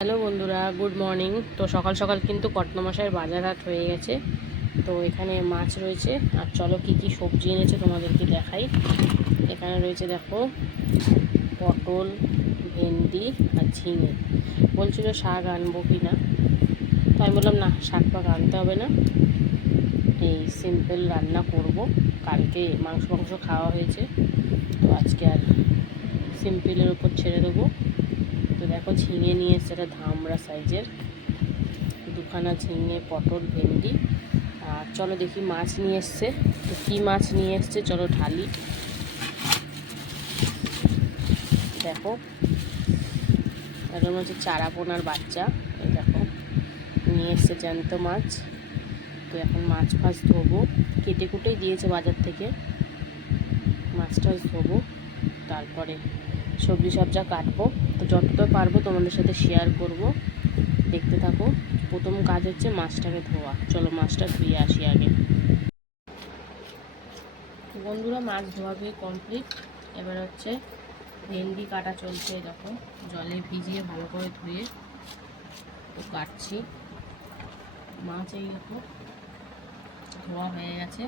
Hello বন্ধুরা, good morning. তো সকাল সকাল কিন্তু কটনমশাইয়ের বাজার হাট হয়ে গেছে। তো এখানে মাছ রয়েছে। আর চলো কি কি সবজি এনেছে তোমাদেরকে দেখাই। এখানে রয়েছে দেখো, পটল, ভেন্ডি আর ঝিঙে। বলছিল শাক আনব কি না তো আমি বললাম, না, শাক পাক আনতে হবে না। এই সিম্পল রান্না করব। কালকে মাংস মাংস খাওয়া হয়েছে। তো আজকে আর সিম্পলের উপর ছেড়ে দেবো। তো দেখো ঝিঙে নিয়ে এসছে একটা ধামড়া সাইজের। দুখানা ঝিঙে, পটল, ভেন্ডি। আর চলো দেখি মাছ নিয়ে এসছে। তো কী মাছ নিয়ে এসছে? চলো ঢালি। দেখো। এটার মধ্যে চারা পোনার বাচ্চা। এই দেখো, নিয়ে এসছে জ্যান্ত মাছ। তো এখন মাছ ফাছ ধোবো। কেটে কুটেই দিয়েছে বাজার থেকে। মাছ টাছ ধোবো। তারপরে সবজি সবজা কাটবো। তো যতটা পারব তোমাদের সাথে শেয়ার করব। দেখতে থাকো। প্রথম কাজ হচ্ছে মাছটাকে ধোয়া। চলো মাছটা ধুয়ে আসি আগে। বন্ধুরা, মাছ ধোয়া ধুয়ে কমপ্লিট এবার হচ্ছে ভেন্ডি কাটা চলছে এরকম। জলে ভিজিয়ে ভালো করে ধুয়ে তো কাটছি। মাছ এই দেখো ধোয়া হয়ে গেছে।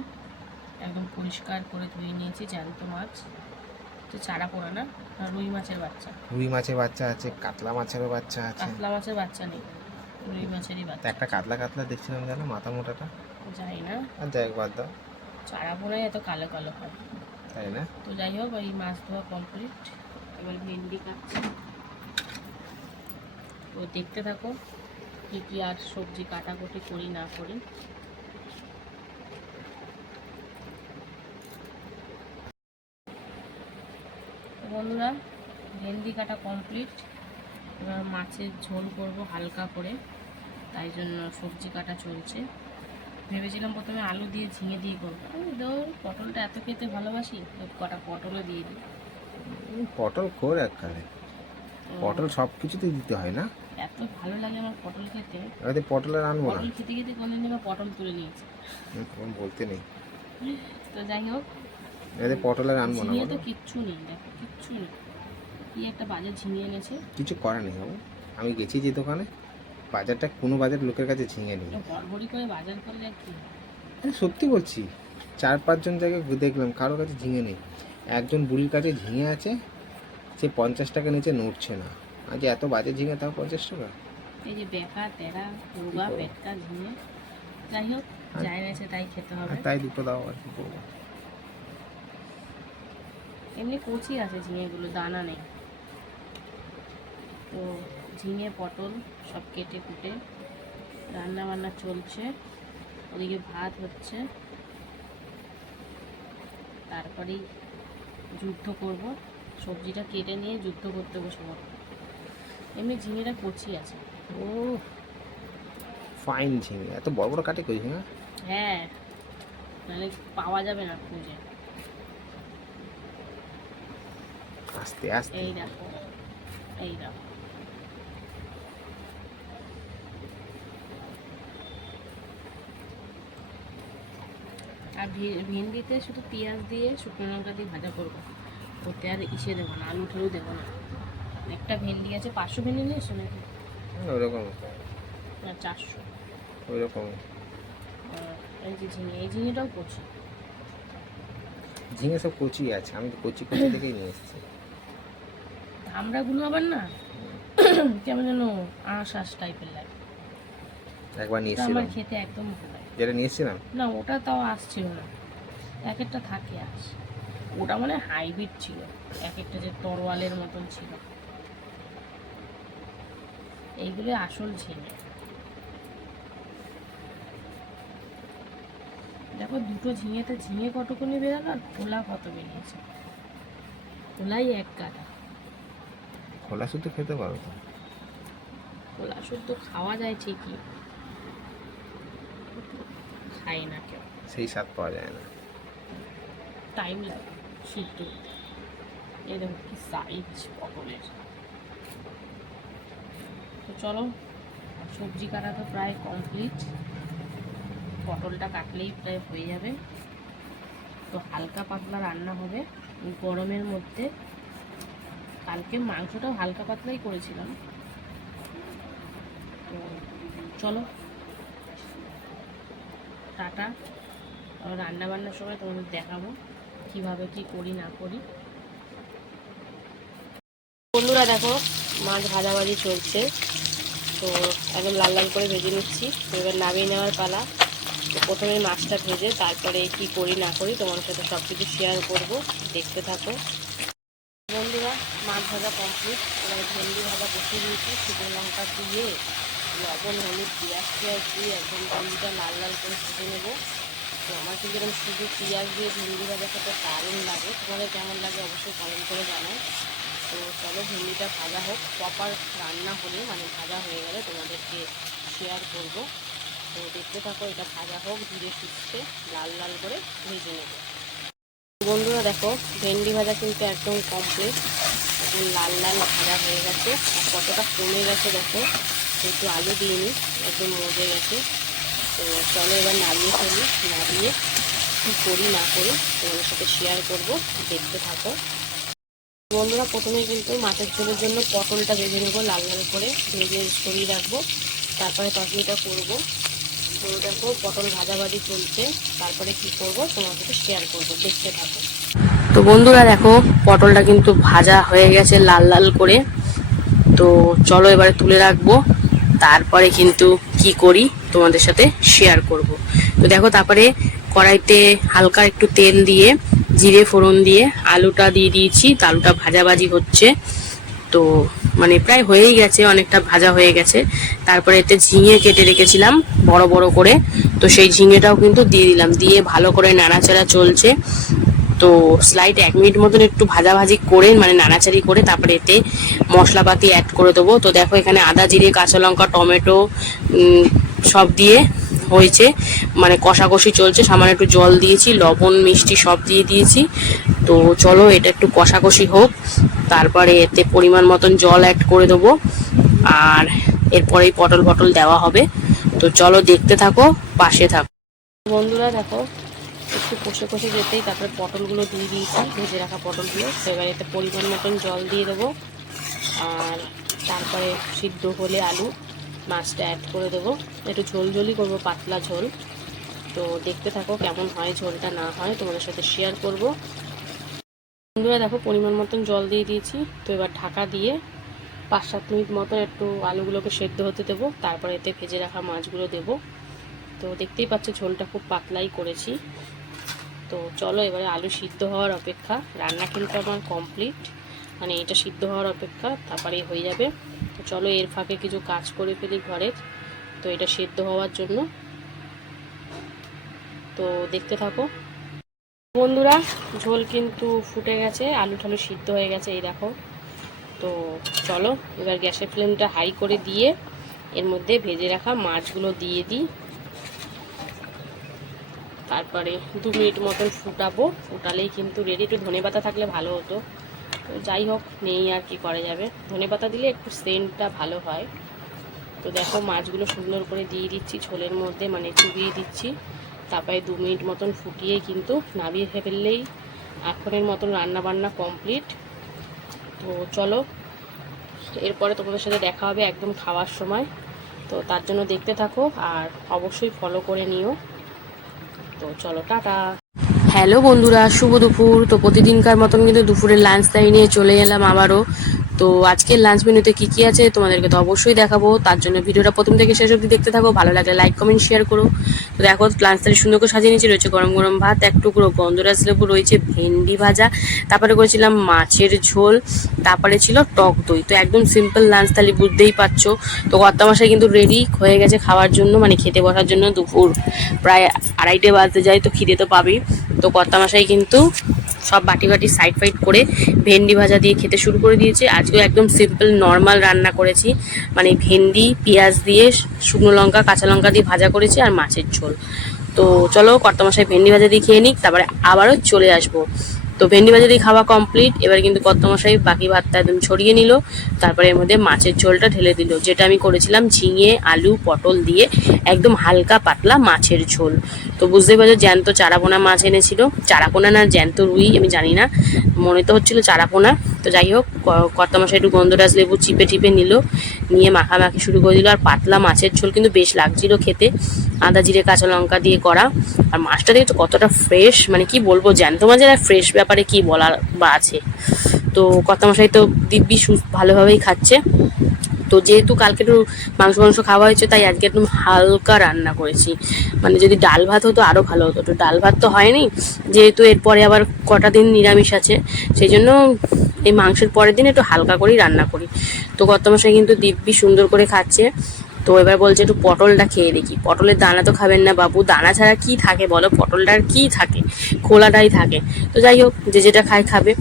একদম পরিষ্কার করে ধুয়ে নিয়েছি জ্যান্ত মাছ। তো চারা পোড়া না রুই মাছের বাচ্চা। রুই মাছের বাচ্চা আছে কাতলা মাছেরও বাচ্চা আছে। কাতলা মাছের বাচ্চা নেই রুই মাছেরই বাচ্চা। একটা কাতলা কাতলা দেখছিলাম জানো মাথা মোটাটা? যাই না। আর যাই বাদ দাও। চারা পোড়াই এত কালো কালো হয়। তাই না? তো যাই হোক এই মাছ ধোয়া কমপ্লিট এবার ভেন্ডি কাটছি। তো দেখতে থাকো কী কী আর সবজি কাটাকুটি করি না করি। বন্ধুরা ভেন্ডি কাটা কমপ্লিট এবার মাছের ঝোল করব হালকা করে তাই জন্য সবজি কাটা চলছে। ভেবেছিলাম প্রথমে আলু দিয়ে ঝিঙে দিয়ে করব। আমি ধর পটলটা এত খেতে ভালোবাসি কটা পটলও দিয়ে দিই। পটল খোর একখানে পটল সব কিছুতেই দিতে হয় না? এত ভালো লাগে আমার পটল খেতে। এবারে পটলের আনব না? পটল খেতে খেতে কোনদিন পটল তুলে নিয়েছি। বলতে নেই। তো যাই হোক এবারে পটলের আনব না তো কিচ্ছু নেই দেখো কিচ্ছু নেই। কি একটা বাজার ঝিঙে এনেছে? কিছু করার নেই বাবু। আমি গেছি যে দোকানে বাজারটা কোনো বাজার লোকের কাছে ঝিঙে নেই। গড়বড়ি করে বাজার করলে কি? আমি সত্যি বলছি চার পাঁচজন জায়গায় দেখলাম কারও কাছে ঝিঙে নেই। একজন বুড়ির কাছে ঝিঙে আছে সে পঞ্চাশ টাকা নিচে নড়ছে না। আজ এত বাজে ঝিঙে তাও পঞ্চাশ টাকা? এই যে বেকা তেরা রোগা পেটকা ঝিঙে যাই হোক যা এনেছে তাই খেতে হবে। তাই দুটো দাও আর কি করব? এমনি কচি আছে ঝিঙেগুলো দানা নেই। তো ঝিঙে পটল সব কেটে কুটে রান্না বান্না চলছে। ওদিকে ভাত হচ্ছে। তারপরেই যুদ্ধ করব। সবজিটা কেটে নিয়ে যুদ্ধ করতে বসে পড়ব এমনি ঝিঙেটা কচি আছে। ও ফাইন ঝিঙে। এত বড় বড় কাটে কই ঝিঙে? হ্যাঁ নাহলে পাওয়া যাবে না খুঁজে। আস্তে আস্তে। এই দেখো এই দেখো। আর ভেন্ডিতে শুধু পেঁয়াজ দিয়ে শুকনো লঙ্কা দিয়ে ভাজা করব। ওতে আর ইসে দেবো না আলু ঠালু দেবো না। একটা ভেন্ডি আছে পাঁচশো ভেন্ডি নিয়ে এসো নাকি ওইরকম না চারশো। ওইরকম এই যে ঝিঙে এই ঝিঙেটাও করছি ঝিঙে সব কচি আছে আমি তো কচি কচি থেকেই নিয়ে এসেছি। আমরাগুলো আবার না কেমন যেন আঁশ আঁশ টাইপের লাগে। একবার নিয়ে ওটা আমার খেতে একদম ভালো লাগে। যেটা নিয়ে এসেছিলাম না ওটা তাও আসছিল না। এক একটা থাকে আস ওটা মানে হাইব্রিড ছিল। এক একটা যে তরোয়ালের মতন ছিল। এইগুলো আসল ঝিঙে দেখো দুটো ঝিঙেতে ঝিঙে কতক্ষণে বেরোলো আর খোলা কত বেরিয়েছে। খোলাই এক কাটা খোলা শুধু খেতে পারো তো। খোলা শুদ্ধ খাওয়া যায় ঠিকই। খাই না কেউ। সেই স্বাদ পাওয়া যায় না। টাইম লাগে। এই দেখো কি সাইজ পটলের। তো চলো সবজি কাটা তো প্রায় কমপ্লিট পটলটা কাটলেই প্রায় হয়ে যাবে। তো হালকা পাতলা রান্না হবে। গরমের মধ্যে কালকে মাংসটাও হালকা পাতলাই করেছিলাম। তো চলো। টাটা। রান্না বান্নার সময় তোমাদের দেখাবো কীভাবে কি করি, না করি। বন্ধুরা দেখো, মাছ ভাজাভাজি চলছে। তো একদম লাল লাল করে ভেজে নিচ্ছি। এবার নামিয়ে নেওয়ার পালা। তো প্রথমে মাছটা ভেজে তারপরে কি করি, না করি তোমার সাথে সব কিছু শেয়ার করব। দেখতে থাকো। বন্ধুরা মাছ ভাজা কমপ্লিট এবার ভেন্ডি ভাজা বসিয়ে দিয়েছি, শুকনো লঙ্কা দিয়ে, লবণ, হলুদ, পেঁয়াজ পেঁয়াজ দিয়ে একদম ভেন্ডিটা লাল লাল করে ভেজে নেব। তো আমার কিন্তু এরকম শুধু পেঁয়াজ দিয়ে ভেন্ডি ভাজা খেতে দারুণ লাগে। তোমাদের কেমন লাগে অবশ্যই কমেন্ট করে জানাও। তো চলো ভেন্ডিটা ভাজা হোক। প্রপার রান্না হলে মানে ভাজা হয়ে গেলে তোমাদেরকে শেয়ার করব। তো দেখতে থাকো, এটা ভাজা হোক, ধীরে সুস্থে লাল লাল করে ভেজে নেব। বন্ধুরা দেখো, ভেন্ডি ভাজা কিন্তু একদম কমপ্লিট একদম লাল লাল ভাজা হয়ে গেছে। আর কতটা কমে গেছে দেখো। একটু আলু দিয়ে দিইনি একদম মজে গেছে। তো চলো এবার নাড়িয়ে ফেলি। নাড়িয়ে কী করি, না করি, তোমাদের সাথে শেয়ার করব। দেখতে থাকো। বন্ধুরা, প্রথমে কিন্তু মাছের ঝোলের জন্য পটলটা ভেজে নেব, লাল লাল করে ভেজে সরিয়ে রাখব। তারপরে তরকারিটা করব। তো দেখো, পটল ভাজাভাজি চলছে। তারপরে কি করব সাথে শেয়ার করব। দেখতে থাকো। তো বন্ধুরা দেখো, পটলটা কিন্তু ভাজা হয়ে গেছে লাল লাল করে। তো চলো এবারে তুলে রাখব। তারপরে কিন্তু কি করি তোমাদের সাথে শেয়ার করব। তো দেখো, তারপরে কড়াইতে হালকা একটু তেল দিয়ে, জিরে ফোড়ন দিয়ে আলুটা দিয়ে দিয়েছি। তো আলুটা ভাজাভাজি হচ্ছে। তো মানে প্রায় হয়েই গেছে, অনেকটা ভাজা হয়ে গেছে। তারপরে এতে ঝিঙে কেটে রেখেছিলাম, বড় বড় করে। তো সেই ঝিঙেটাও কিন্তু দিয়ে দিলাম। দিয়ে ভালো করে নাড়াচাড়া চলছে। তো স্লাইড এক মিনিট মতন একটু ভাজাভাজি করে মানে নাড়াচাড়ি করে তারপরে এতে মশলাপাতি অ্যাড করে দেবো। তো দেখো এখানে আদা, জিরে, কাঁচা লঙ্কা, টমেটো সব দিয়ে হয়েছে। মানে কষাকষি চলছে, সামান্য একটু জল দিয়েছি, লবণ, মিষ্টি সব দিয়ে দিয়েছি। তো চলো এটা একটু কষাকষি হোক, তারপরে এতে পরিমাণ মতন জল অ্যাড করে দেবো। আর এরপরেই পটল পটল দেওয়া হবে। তো চলো দেখতে থাকো, পাশে থাকো। বন্ধুরা দেখো একটু কষে কষে যেতেই তারপরে পটলগুলো দিয়ে দিয়েছি, ভেজে রাখা পটলগুলো। এবার এতে পরিমাণ মতন জল দিয়ে দেবো। আর তারপরে সিদ্ধ হলে আলু মাছটা অ্যাড করে দেবো। একটু ঝোল ঝোলই করব, পাতলা ঝোল। তো দেখতে থাকো কেমন হয় ঝোলটা, না হয় তোমাদের সাথে শেয়ার করব। বন্ধুরা দেখো, পরিমাণ মতন জল দিয়ে দিয়েছি। তো এবার ঢাকা দিয়ে পাঁচ সাত মিনিট মতন একটু আলুগুলোকে সেদ্ধ হতে দেবো। তারপরে এতে ভেজে রাখা মাছগুলো দেবো। তো দেখতেই পাচ্ছ, ঝোলটা খুব পাতলাই করেছি। তো চলো এবারে আলু সিদ্ধ হওয়ার অপেক্ষা। রান্না কিন্তু আমার কমপ্লিট মানে এটা সিদ্ধ হওয়ার অপেক্ষা, তারপরেই হয়ে যাবে। তো চলো এর ফাঁকে কিছু কাজ করে ফেলি ঘরের। তো এটা সিদ্ধ হওয়ার জন্য। তো দেখতে থাকো। বন্ধুরা, ঝোল কিন্তু ফুটে গেছে, আলু ঠালু সিদ্ধ হয়ে গেছে, এই দেখো। তো চলো, এবার গ্যাসের ফ্লেমটা হাই করে দিয়ে এর মধ্যে ভেজে রাখা মাছগুলো দিয়ে দিই। তারপরে দু মিনিট মতন ফুটাবো। ফুটালেই কিন্তু রেডি একটু ধনে পাতা থাকলে ভালো হতো। তো যাই হোক, নেই আর কি করা যাবে। ধনে পাতা দিলে একটু সেন্টটা ভালো হয়। তো দেখো, মাছগুলো সুন্দর করে দিয়ে দিচ্ছি ছোলের মধ্যে মানে চুবিয়ে দিচ্ছি। তারপরে দু মিনিট মতন ফুটিয়ে কিন্তু নামিয়ে ফেললেই এখনের মতন রান্না বান্না কমপ্লিট তো চলো, এরপরে তোমাদের সাথে দেখা হবে একদম খাওয়ার সময়। তো তার জন্য দেখতে থাকো আর অবশ্যই ফলো করে নিও। তো চলো, টাটা। হ্যালো বন্ধুরা, শুভ দুপুর। তো প্রতিদিনকার মতন কিন্তু দুপুরের লাঞ্চ টাইম নিয়ে চলে এলাম আবারও। তো আজকের লাঞ্চ মেনুতে কি কি আছে তোমাদেরকে তো অবশ্যই দেখাবো। তার জন্য ভিডিওটা প্রথম থেকে শেষ অবধি দেখতে থাকো। ভালো লাগলে লাইক কমেন্ট শেয়ার করো। তো দেখো লাঞ্চ তারি সুন্দর করে সাজিয়ে নিয়েছি। রয়েছে গরম গরম ভাত, এক টুকরো গন্ধরাজ লেবু, রয়েছে ভেন্ডি ভাজা। তারপরে করেছিলাম মাছের ঝোল। তারপরে ছিল টক দই। তো একদম সিম্পল লাঞ্চ থালি বুঝতেই পারছ। তো গত মাসে কিন্তু রেডি হয়ে গেছে খাওয়ার জন্য মানে খেতে বসার জন্য দুপুর। প্রায় আড়াইটে বাজতে যায়, তো খিদে তো পাবেই। তো কর্তা মশাই কিন্তু সব বাটি বাটি সাইড ফাইড করে ভেন্ডি ভাজা দিয়ে খেতে শুরু করে দিয়েছি। আজকেও একদম সিম্পল নর্মাল রান্না করেছি। মানে ভেন্ডি, পেঁয়াজ দিয়ে শুকনো লঙ্কা, কাঁচা লঙ্কা দিয়ে ভাজা করেছি আর মাছের ঝোল। তো চলো কর্তামশাই ভেন্ডি ভাজা দিয়ে খেয়ে নিক, তারপরে আবারও চলে আসব। তো ভেন্ডি ভাজা দিয়ে খাওয়া কমপ্লিট এবার কিন্তু কত্তমশাই বাকি ভাতটা একদম ছড়িয়ে নিল। তারপরে এর মধ্যে মাছের ঝোলটা ঢেলে দিল। যেটা আমি করেছিলাম ঝিঙে, আলু, পটল দিয়ে একদম হালকা পাতলা মাছের ঝোল। তো বুঝতে পারছ, জ্যান্ত চারাপোনা মাছ এনেছিল। চারাপোনা না জ্যান্ত রুই, আমি জানি না। মনে তো হচ্ছিল চারাপোনা। তো যাই হোক কর্তামশাই একটু গন্ধরাজ লেবু চিপে টিপে নিল, নিয়ে মাখামাখি শুরু করে দিল, আর পাতলা মাছের ঝোল কিন্তু বেশ লাগছিল খেতে। আদা, জিরে, কাঁচা লঙ্কা দিয়ে করা। আর মাছটা দেখছ কতটা ফ্রেশ মানে কি বলব, জ্যান্ত মাছের আর ফ্রেশ ব্যাপারে কি বলার বা আছে। তো কর্তামশাই তো দিব্যি ভালোভাবেই খাচ্ছে। তো যেহেতু কালকে একটু মাংস মাংস খাওয়া হয়েছে, তাই আজকে একদম হালকা রান্না করেছি। মানে যদি ডাল ভাত হতো আরও ভালো হতো। তো ডাল ভাত তো হয়নি, যেহেতু এরপরে আবার কটা দিন নিরামিষ আছে, সেই জন্য এই মাংসের পরের দিন একটু হালকা করেই রান্না করি। তো গত মাসে কিন্তু দিব্যি সুন্দর করে খাচ্ছে। তো এবার বলছে একটু পটলটা খেয়ে দেখি। পটলের দানা তো খাবেন না বাবু, দানা ছাড়া কি থাকে বলো? পটলটার কি থাকে? খোলাটাই থাকে। তো যাই হোক, যে যেটা খায় খাবে।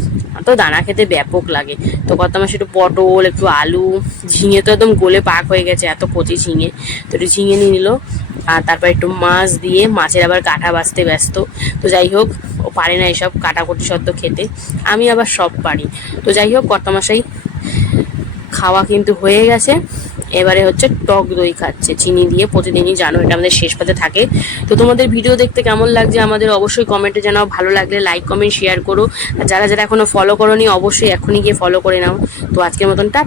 তো দানা খেতে ব্যাপক লাগে। তো কত মাসে একটু পটল, একটু আলু, ঝিঙে তো একদম গোলে পাক হয়ে গেছে এত কচি ঝিঙে। তো একটু ঝিঙে নিয়ে নিল। আর তারপর একটু মাছ দিয়ে মাছের আবার কাটা বাছতে ব্যস্ত। তো যাই হোক, ও পারে না এসব কাটাকুটি সদ্য খেতে। আমি আবার সব পারি। তো যাই হোক কর্তামশাই খাওয়া কিন্তু হয়ে গেছে। এবারে হচ্ছে টক দই খাচ্ছে, চিনি দিয়ে প্রতিদিনই জানো, এটা আমাদের শেষ পাতে থাকে। তো তোমাদের ভিডিও দেখতে কেমন লাগছে আমাদের অবশ্যই কমেন্টে জানাও, ভালো লাগলে লাইক কমেন্ট শেয়ার করো। যারা যারা এখনও ফলো করো অবশ্যই এখনই গিয়ে ফলো করে নাও। তো আজকের মতন টা